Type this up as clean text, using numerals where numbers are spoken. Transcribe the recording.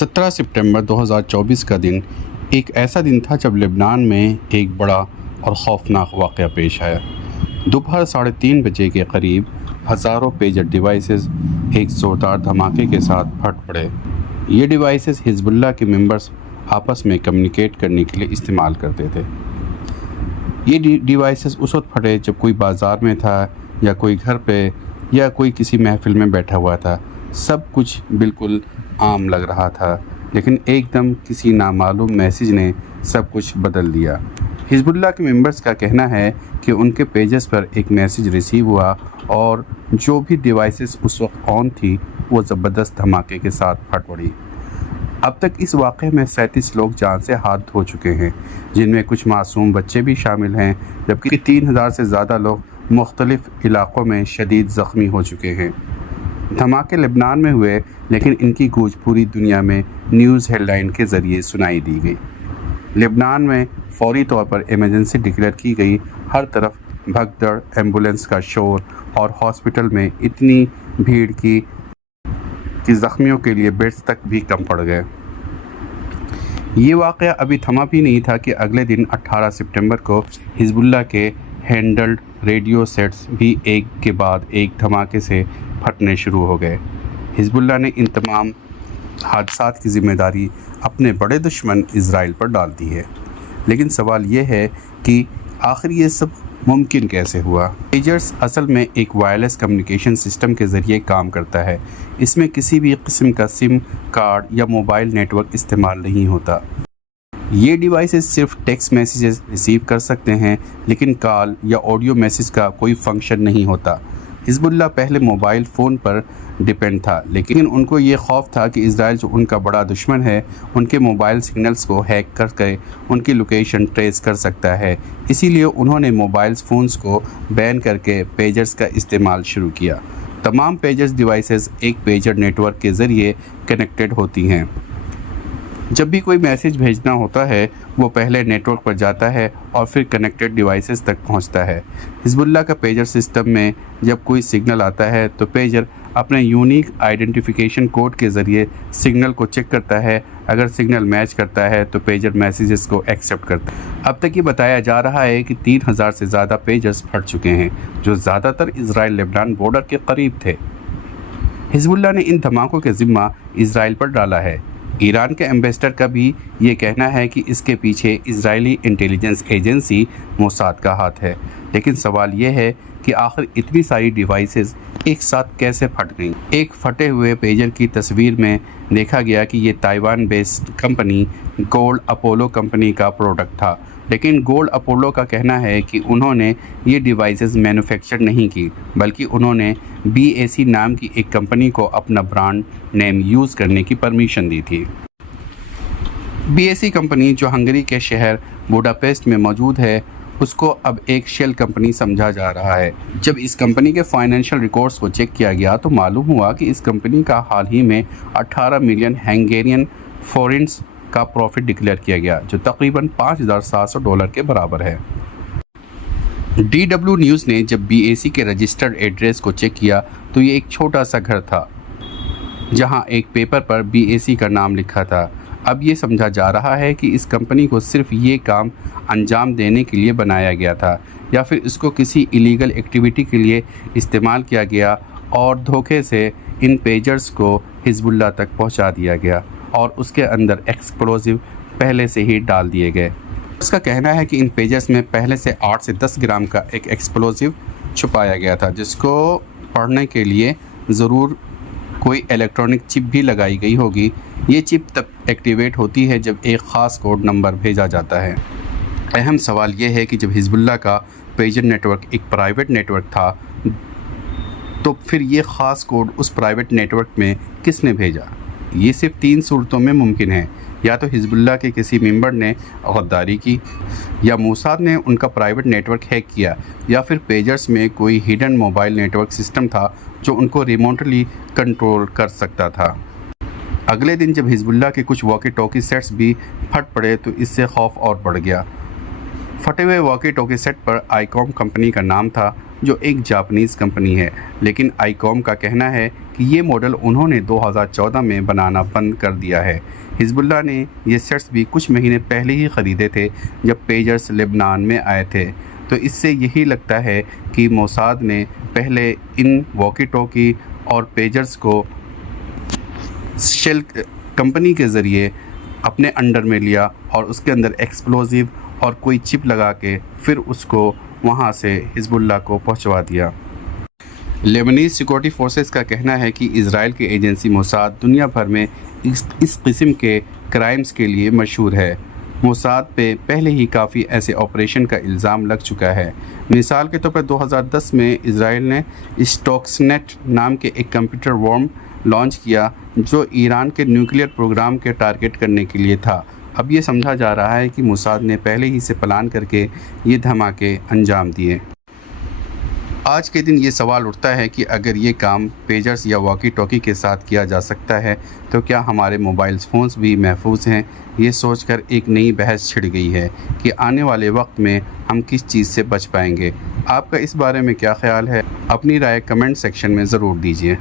17 सितंबर 2024 का दिन एक ऐसा दिन था जब लेबनान में एक बड़ा और खौफनाक वाक़या पेश आया। दोपहर 3:30 बजे के करीब हज़ारों पेजर डिवाइसेस एक ज़ोरदार धमाके के साथ फट पड़े। ये डिवाइसेस हिज़्बुल्लाह के मेंबर्स आपस में कम्युनिकेट करने के लिए इस्तेमाल करते थे। ये डिवाइसेस उस वक्त फटे जब कोई बाज़ार में था या कोई घर पे या कोई किसी महफिल में बैठा हुआ था। सब कुछ बिल्कुल आम लग रहा था, लेकिन एकदम किसी नामालूम मैसेज ने सब कुछ बदल दिया। हिज़्बुल्लाह के मेंबर्स का कहना है कि उनके पेजेस पर एक मैसेज रिसीव हुआ और जो भी डिवाइसेस उस वक्त ऑन थी वो ज़बरदस्त धमाके के साथ फट पड़ी। अब तक इस वाक़े में 37 लोग जान से हाथ धो चुके हैं, जिनमें कुछ मासूम बच्चे भी शामिल हैं, जबकि 3000 से ज़्यादा लोग मुख्तलिफ़ इलाक़ों में शदीद ज़ख्मी हो चुके हैं। धमाके लेबनान में हुए, लेकिन इनकी गूंज पूरी दुनिया में न्यूज़ हेडलाइन के ज़रिए सुनाई दी गई। लेबनान में फौरी तौर पर इमरजेंसी डिक्लेयर की गई। हर तरफ भगदड़, एम्बुलेंस का शोर और हॉस्पिटल में इतनी भीड़ कि ज़ख्मियों के लिए बेड्स तक भी कम पड़ गए। ये वाक़या अभी थमा भी नहीं था कि अगले दिन 18 सितंबर को हिज़्बुल्लाह के हैंडल्ड रेडियो सेट्स भी एक के बाद एक धमाके से फटने शुरू हो गए। हिज़्बुल्लाह ने इन तमाम हादसात की ज़िम्मेदारी अपने बड़े दुश्मन इज़राइल पर डाल दी है। लेकिन सवाल ये है कि आखिर ये सब मुमकिन कैसे हुआ। पेजर्स असल में एक वायरलेस कम्युनिकेशन सिस्टम के ज़रिए काम करता है। इसमें किसी भी किस्म का सिम कार्ड या मोबाइल नेटवर्क इस्तेमाल नहीं होता। ये डिवाइसेस सिर्फ टेक्स्ट मैसेजेस रिसीव कर सकते हैं, लेकिन कॉल या ऑडियो मैसेज का कोई फंक्शन नहीं होता। हिज़्बुल्लाह पहले मोबाइल फ़ोन पर डिपेंड था, लेकिन उनको ये खौफ था कि इज़राइल जो उनका बड़ा दुश्मन है, उनके मोबाइल सिग्नल्स को हैक करके उनकी लोकेशन ट्रेस कर सकता है। इसीलिए उन्होंने मोबाइल फ़ोन्स को बैन करके पेजर्स का इस्तेमाल शुरू किया। तमाम पेजर्स डिवाइसेस एक पेजर नेटवर्क के ज़रिए कनेक्टेड होती हैं। जब भी कोई मैसेज भेजना होता है वो पहले नेटवर्क पर जाता है और फिर कनेक्टेड डिवाइसेस तक पहुंचता है। हिज़्बुल्लाह का पेजर सिस्टम में जब कोई सिग्नल आता है तो पेजर अपने यूनिक आइडेंटिफिकेशन कोड के ज़रिए सिग्नल को चेक करता है। अगर सिग्नल मैच करता है तो पेजर मैसेजेस को एक्सेप्ट करता है। अब तक ये बताया जा रहा है कि 3000 से ज़्यादा पेजर्स फट चुके हैं, जो ज़्यादातर इज़राइल लेबनान बॉर्डर के करीब थे। हिज़्बुल्लाह ने इन धमाकों के ज़िम्मा इज़राइल पर डाला है। ईरान के एम्बेसडर का भी ये कहना है कि इसके पीछे इजरायली इंटेलिजेंस एजेंसी मोसाद का हाथ है। लेकिन सवाल ये है कि आखिर इतनी सारी डिवाइसेस एक साथ कैसे फट गईं। एक फटे हुए पेजर की तस्वीर में देखा गया कि ये Taiwan based company gold Apollo company का प्रोडक्ट था, लेकिन गोल्ड अपोलो का कहना है कि उन्होंने ये डिवाइसेस मैन्युफैक्चर नहीं की, बल्कि उन्होंने BAC नाम की एक कंपनी को अपना ब्रांड नेम यूज़ करने की परमिशन दी थी। BAC कंपनी जो हंगरी के शहर बुडापेस्ट में मौजूद है, उसको अब एक शेल कंपनी समझा जा रहा है। जब इस कंपनी के फाइनेंशियल रिकॉर्ड्स को चेक किया गया तो मालूम हुआ कि इस कंपनी का हाल ही में 18 मिलियन हंगेरियन फोरेंट्स का प्रॉफिट डिक्लेयर किया गया, जो तकरीबन $5,700 के बराबर है। DW न्यूज़ ने जब BAC के रजिस्टर्ड एड्रेस को चेक किया तो ये एक छोटा सा घर था, जहां एक पेपर पर BAC का नाम लिखा था। अब ये समझा जा रहा है कि इस कंपनी को सिर्फ ये काम अंजाम देने के लिए बनाया गया था, या फिर इसको किसी इलीगल एक्टिविटी के लिए इस्तेमाल किया गया और धोखे से इन पेजर्स को हिज़्बुल्लाह तक पहुंचा दिया गया और उसके अंदर एक्सप्लोजिव पहले से ही डाल दिए गए। उसका कहना है कि इन पेजर्स में पहले से 8 से 10 ग्राम का एक एक्सप्लोजिव छुपाया गया था, जिसको पढ़ने के लिए ज़रूर कोई इलेक्ट्रॉनिक चिप भी लगाई गई होगी। ये चिप तब एक्टिवेट होती है जब एक ख़ास कोड नंबर भेजा जाता है। अहम सवाल ये है कि जब हिज़्बुल्लाह का पेजर नेटवर्क एक प्राइवेट नेटवर्क था, तो फिर ये ख़ास कोड उस प्राइवेट नेटवर्क में किसने भेजा। ये सिर्फ 3 सूरतों में मुमकिन है। या तो हिज़्बुल्लाह के किसी मेंबर ने गद्दारी की, या मोसाद ने उनका प्राइवेट नेटवर्क हैक किया, या फिर पेजर्स में कोई हिडन मोबाइल नेटवर्क सिस्टम था जो उनको रिमोटली कंट्रोल कर सकता था। अगले दिन जब हिज़्बुल्लाह के कुछ वॉकी टॉकी सेट्स भी फट पड़े तो इससे खौफ और बढ़ गया। फटे हुए वॉकी टॉकी सेट पर आईकॉम कंपनी का नाम था। جو ایک جاپنیز کمپنی ہے، لیکن آئی کام کا کہنا ہے کہ یہ ماڈل انہوں نے 2014 میں بنانا بند کر دیا ہے۔ حزب اللہ نے یہ سیٹس بھی کچھ مہینے پہلے ہی خریدے تھے جب پیجرز لبنان میں آئے تھے، تو اس سے یہی لگتا ہے کہ موساد نے پہلے ان واکی ٹاکی اور پیجرز کو شیل کمپنی کے ذریعے اپنے انڈر میں لیا اور اس کے اندر ایکسپلوزیو اور کوئی چپ لگا کے پھر اس کو وہاں سے حزب اللہ کو پہنچوا دیا۔ لیبنیز سیکورٹی فورسز کا کہنا ہے کہ اسرائیل کی ایجنسی موساد دنیا بھر میں اس قسم کے کرائمز کے لیے مشہور ہے۔ موساد پہ پہلے ہی کافی ایسے آپریشن کا الزام لگ چکا ہے۔ مثال کے طور پر 2010 میں اسرائیل نے اسٹوکس نیٹ نام کے ایک کمپیوٹر ورم لانچ کیا جو ایران کے نیوکلیئر پروگرام کے ٹارگٹ کرنے کے لیے تھا۔ اب یہ سمجھا جا رہا ہے کہ موساد نے پہلے ہی سے پلان کر کے یہ دھماکے انجام دیے۔ آج کے دن یہ سوال اٹھتا ہے کہ اگر یہ کام پیجرز یا واکی ٹاکی کے ساتھ کیا جا سکتا ہے تو کیا ہمارے موبائل فونز بھی محفوظ ہیں؟ یہ سوچ کر ایک نئی بحث چھڑ گئی ہے کہ آنے والے وقت میں ہم کس چیز سے بچ پائیں گے۔ آپ کا اس بارے میں کیا خیال ہے؟ اپنی رائے کمنٹ سیکشن میں ضرور دیجیے۔